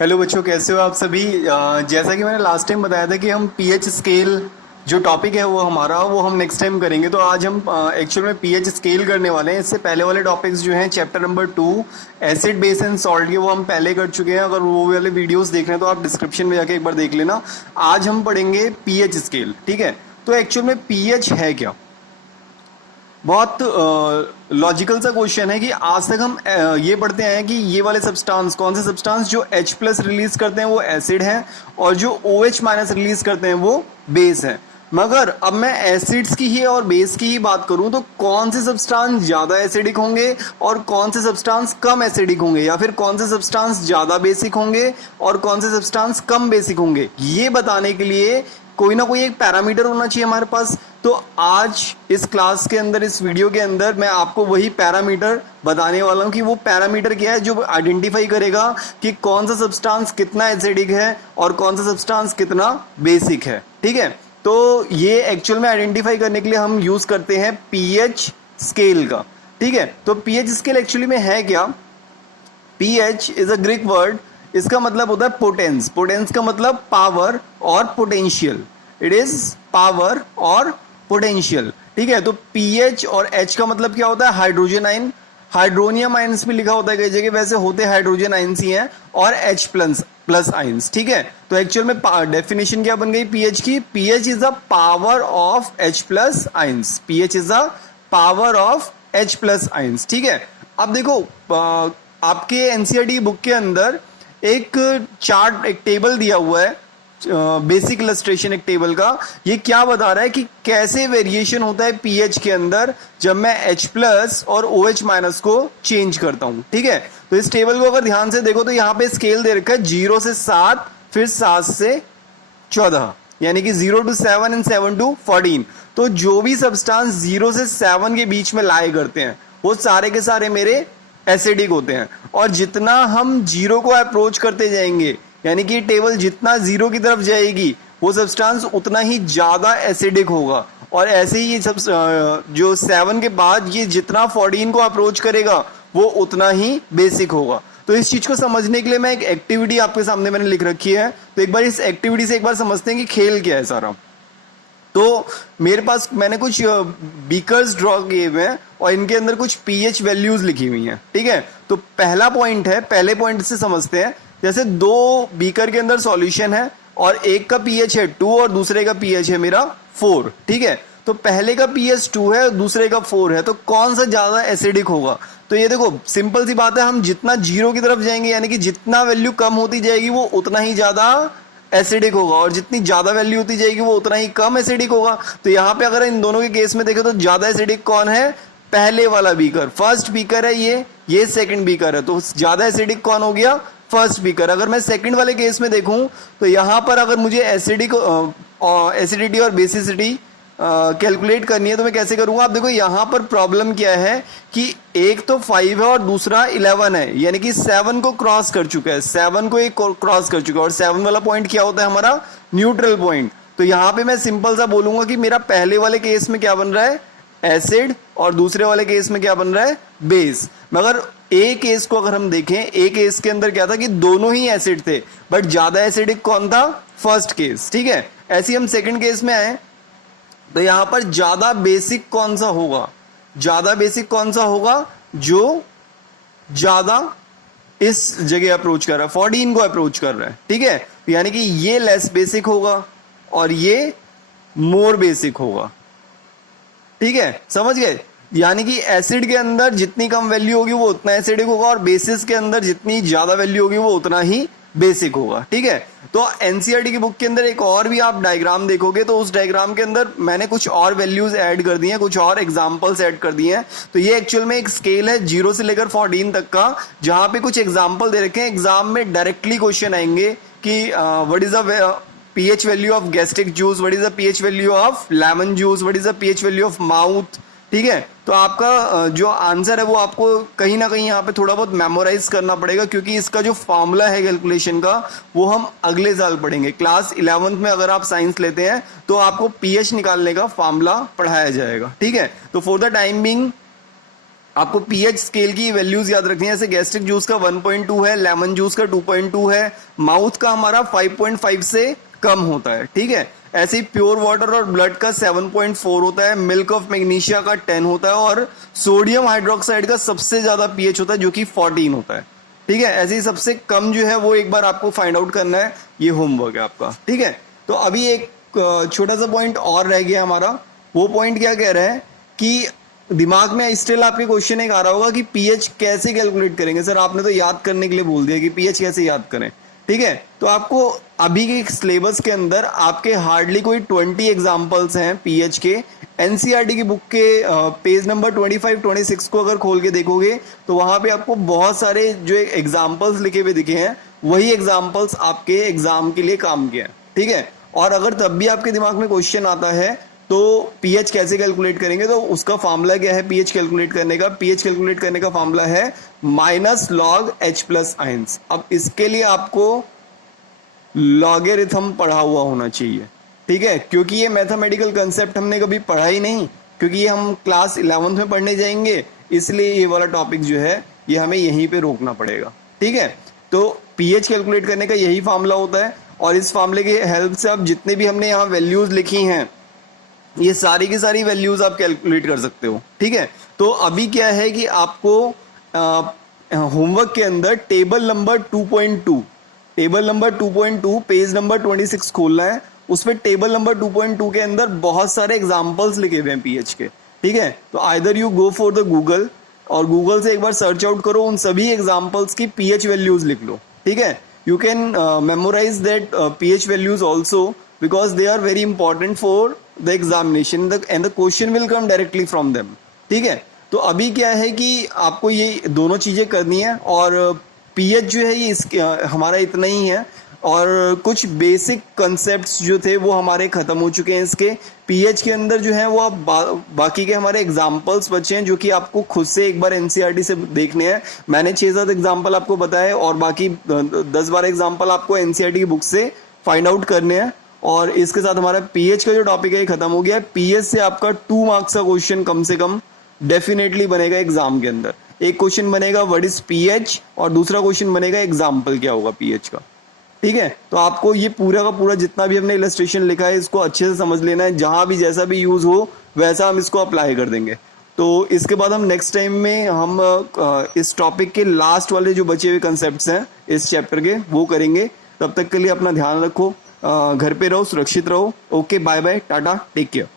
Hello बच्चों, कैसे हो आप सभी। जैसा कि मैंने लास्ट टाइम बताया था कि हम पीएच स्केल जो टॉपिक है वो हम नेक्स्ट टाइम करेंगे। तो आज हम एक्चुअल में पीएच स्केल करने वाले हैं। इससे पहले वाले टॉपिक्स जो हैं chapter number 2 acid base and salt के, वो हम पहले कर चुके हैं। अगर वो वाले वीडियोस देखने हैं तो आप डिस्क्रिप्शन में जाके एक बार देख लेना। आज हम पढ़ेंगे पीएच स्केल, ठीक है। तो एक्चुअल में पीएच है क्या, बहुत लॉजिकल सा क्वेश्चन है कि आज तक हम ये पढ़ते हैं कि ये वाले सब्सटेंस, कौन से सब्सटेंस जो H प्लस रिलीज करते हैं वो एसिड है, और जो OH माइनस रिलीज करते हैं वो बेस है। मगर अब मैं एसिड्स की ही और बेस की ही बात करूं तो कौन से सब्सटेंस ज्यादा एसिडिक होंगे और कौन से सब्सटेंस कम एसिडिक होंगे, या फिर कौन से सब्सटेंस ज्यादा बेसिक होंगे और कौन से सब्सटेंस कम बेसिक होंगे, ये बताने के लिए कोई ना कोई एक पैरामीटर होना चाहिए हमारे पास। तो आज इस क्लास के अंदर, इस वीडियो के अंदर मैं आपको वही पैरामीटर बताने वाला हूं कि वो पैरामीटर क्या है जो आइडेंटिफाई करेगा कि कौन सा सब्सटेंस कितना एसिडिक है और कौन सा सब्सटेंस कितना बेसिक है, ठीक है। तो ये एक्चुअल में आइडेंटिफाई करने के लिए हम यूज करते हैं पीएच स्केल का, ठीक है। तो पीएच स्केल एक्चुअली में है क्या? PH is a Greek word. इसका मतलब होता है पोटेंस। पोटेंस का मतलब पावर और पोटेंशियल। इट इज पावर और पोटेंशियल, ठीक है। तो पीएच और एच का मतलब क्या होता है? Hydrogen ion. हाइड्रोनियम आयंस भी लिखा होता है कई जगह, वैसे होते हाइड्रोजन आयंस ही हैं, और H प्लस प्लस आयंस, ठीक है। तो एक्चुअल में डेफिनेशन क्या बन गई पीएच की? PH is the power of H plus ions. PH is the power of H plus ions, ठीक है। अब देखो, आपके एनसीईआरटी बुक के अंदर एक चार्ट, एक टेबल दिया हुआ है, बेसिक इलस्ट्रेशन एक टेबल का। ये क्या बता रहा है कि कैसे वेरिएशन होता है पीएच के अंदर जब मैं H प्लस और OH माइनस को चेंज करता हूं, ठीक है। तो इस टेबल को अगर ध्यान से देखो तो यहाँ पे स्केल दे रखा है 0 से 7, फिर 7 से 14, यानी कि 0 to 7 एंड 7 to 14। तो जो भी सब्सटेंस 0 से 7 के बीच में लाए करते हैं वो सारे के सारे मेरे एसिडिक होते हैं। और जितना हम 0 को अप्रोच करते जाएंगे, यानी कि टेबल जितना 0 की तरफ जाएगी वो सब्सटेंस उतना ही ज्यादा एसिडिक होगा। और ऐसे ही सब जो 7 के बाद ये जितना 14 को अप्रोच करेगा वो उतना ही बेसिक होगा। तो इस चीज को समझने के लिए मैं एक एक्टिविटी आपके सामने मैंने लिख रखी है। तो एक बार इस एक्टिविटी से एक बार समझते हैं कि खेल क्या है सारा। तो मेरे पास मैंने कुछ बीकर्स ड्रॉ किए हुए हैं और इनके अंदर कुछ पीएच वैल्यूज लिखी हुई हैं, ठीक है। तो पहला पॉइंट है, पहले पॉइंट से समझते हैं। जैसे 2 बीकर के अंदर सॉल्यूशन है और एक का पीएच है 2 और दूसरे का पीएच है मेरा 4, ठीक है। तो पहले का पीएच 2 है, दूसरे का 4 है, तो कौन सा ज्यादा एसिडिक होगा? तो ये देखो सिंपल सी बात है, हम जितना 0 की तरफ जाएंगे, यानी कि जितना वैल्यू कम होती जाएगी वो उतना ही ज्यादा एसिडिक होगा, और जितनी ज्यादा वैल्यू होती जाएगी वो उतना ही कम एसिडिक होगा। तो यहाँ पे अगर इन दोनों के केस में देखें तो ज्यादा एसिडिक कौन है? पहले वाला बीकर, फर्स्ट बीकर है ये सेकंड बीकर है। तो ज्यादा एसिडिक कौन हो गया? First beaker. अगर मैं सेकंड वाले केस में देखूं तो यहां पर अगर मुझे एसिडिटी और बेसिसिटी कैलकुलेट करनी है तो मैं कैसे करूंगा? आप देखो यहां पर प्रॉब्लम क्या है कि एक तो 5 है और दूसरा 11 है, यानी कि 7 को क्रॉस कर चुका है, 7 को एक क्रॉस कर चुका है। और 7 वाला पॉइंट क्या होता है? हमारा न्यूट्रल पॉइंट। तो यहां पे मैं सिंपल सा बोलूंगा कि मेरा पहले वाले केस में क्या बन रहा है? एसिड, और दूसरे वाले केस में क्या बन रहा है? बेस। मगर ए केस को अगर हम देखें, ए केस के अंदर क्या था कि दोनों ही एसिड थे, बट ज्यादा एसिडिक कौन था? फर्स्ट केस, ठीक है। ऐसे हम सेकंड केस में आए तो यहां पर ज्यादा बेसिक कौन सा होगा? ज्यादा बेसिक कौन सा होगा? जो ज्यादा इस जगह अप्रोच कर रहा है, 14 को अप्रोच कर रहा है, ठीक है। तो यानी कि ये लेस बेसिक होगा और ये मोर बेसिक होगा, ठीक है। समझ गए? यानी कि एसिड के अंदर जितनी कम वैल्यू होगी वो उतना एसिडिक होगा, और बेसिस के अंदर जितनी ज्यादा वैल्यू होगी वो उतना ही बेसिक होगा, ठीक है। तो एनसीईआरटी की बुक के अंदर एक और भी आप डायग्राम देखोगे तो उस डायग्राम के अंदर मैंने कुछ और वैल्यूज ऐड कर दी हैं, कुछ और एग्जांपल्स ऐड कर दिए हैं। तो ये एक्चुअल में एक स्केल है 0 से लेकर 14 तक का, जहां पे कुछ एग्जांपल दे रखे हैं। एग्जाम में डायरेक्टली क्वेश्चन आएंगे कि what is the pH value of gastric juice, what is the pH value of lemon juice, what is the pH value of mouth, ठीक है। तो आपका जो आंसर है वो आपको कहीं ना कहीं यहाँ पे थोड़ा बहुत मेमोराइज करना पड़ेगा, क्योंकि इसका जो फॉर्मूला है कैलकुलेशन का वो हम अगले साल पढ़ेंगे। क्लास 11th में अगर आप साइंस लेते हैं तो आपको पीएच निकालने का फॉर्मूला पढ़ाया जाएगा, ठीक है। तो फॉर द टाइम बिंग आपको पीएच स्केल की वैल्यूज याद रखनी है। जैसे गैस्ट्रिक जूस का 1.2 है, लेमन जूस का 2.2 है, माउथ का हमारा 5.5 से कम होता है, ठीक है। ऐसे ही प्योर वाटर और ब्लड का 7.4 होता है, मिल्क ऑफ मैग्नीशिया का 10 होता है और सोडियम हाइड्रोक्साइड का सबसे ज्यादा पीएच होता है जो कि 14 होता है, ठीक है। ऐसे ही सबसे कम जो है वो एक बार आपको फाइंड आउट करना है, ये होमवर्क है आपका, ठीक है। तो अभी एक छोटा सा पॉइंट और रह गया हमारा। वो पॉइंट क्या कह रहा है कि दिमाग में स्टिल आपके क्वेश्चन एक आ रहा होगा कि पीएच कैसे कैलकुलेट करेंगे। सर आपने तो याद करने के लिए बोल दिया कि पीएच कैसे याद करें, ठीक है। तो आपको अभी के सिलेबस के अंदर आपके हार्डली कोई 20 एग्जांपल्स हैं पीएच के। एनसीईआरटी की बुक के पेज नंबर 25-26 को अगर खोल के देखोगे तो वहां पे आपको बहुत सारे जो एग्जांपल्स लिखे हुए दिखे हैं, वही एग्जांपल्स आपके एग्जाम के लिए काम किए हैं, ठीक है। और अगर तब भी आपके दिमाग में क्वेश्चन आता है तो पीएच कैसे कैलकुलेट करेंगे, तो उसका फॉर्मूला क्या है पीएच कैलकुलेट करने का? पीएच कैलकुलेट करने का फॉर्मूला है -log H+ आयंस। अब इसके लिए आपको लॉगरिथम पढ़ा हुआ होना चाहिए, ठीक है, क्योंकि ये मैथमेटिकल कंसेप्ट हमने कभी पढ़ा ही नहीं, क्योंकि ये हम क्लास 11th में पढ़ने जाएंगे, इसलिए ये वाला टॉपिक जो है ये हमें यहीं पे रोकना पड़ेगा, ठीक है। तो पीएच कैलकुलेट करने का यही फॉर्मूला होता है और इस फॉर्मूले की हेल्प से आप जितने भी हमने यहाँ वैल्यूज लिखी हैं ये सारी की सारी वैल्यूज आप कैलकुलेट कर सकते हो, ठीक है। तो अभी क्या है कि आपको होमवर्क के अंदर टेबल नंबर 2.2 पेज नंबर 26 खोलना है। उसमें टेबल नंबर 2.2 के अंदर बहुत सारे एग्जांपल्स लिखे हुए हैं पीएच के, ठीक है। तो either you go for the Google और गूगल से एक बार सर्च आउट करो, उन सभी एग्जांपल्स की पीएच वैल्यूज लिख लो, ठीक है। You can memorize that pH values also because they are very important for the examination and the question will come directly from them, ठीक है। तो अभी क्या है कि आपको ये दोनों चीजें करनी है और पीएच जो है ये हमारा इतना ही है और कुछ बेसिक कंसेप्ट्स जो थे वो हमारे खत्म हो चुके हैं इसके। पीएच के अंदर जो है वो आप बाकी के हमारे एग्जाम्पल्स बचे हैं जो कि आपको खुद से एक बार एनसीईआरटी से देखने हैं। मैंने 6-7 एग्जाम्पल आपको बताए और बाकी 10-12 एग्जाम्पल आपको एनसीईआरटी की बुक से फाइंड आउट करने हैं। और इसके साथ हमारा पीएच का जो टॉपिक है ये खत्म हो गया। पीएच से आपका 2 मार्क्स का क्वेश्चन कम से कम डेफिनेटली बनेगा एग्जाम के अंदर। एक क्वेश्चन बनेगा व्हाट इज पीएच और दूसरा क्वेश्चन बनेगा एग्जाम्पल क्या होगा पीएच का, ठीक है। तो आपको ये पूरा का पूरा जितना भी हमने इलस्ट्रेशन लिखा है इसको अच्छे से समझ लेना है, जहां भी जैसा भी यूज हो वैसा हम इसको अप्लाई कर देंगे। तो इसके बाद हम नेक्स्ट टाइम में हम इस टॉपिक के लास्ट वाले जो बचे हुए कंसेप्ट्स हैं इस चैप्टर के वो करेंगे। तब तक के लिए अपना ध्यान रखो, घर पे रहो, सुरक्षित रहो। Okay, bye bye, tata, take care.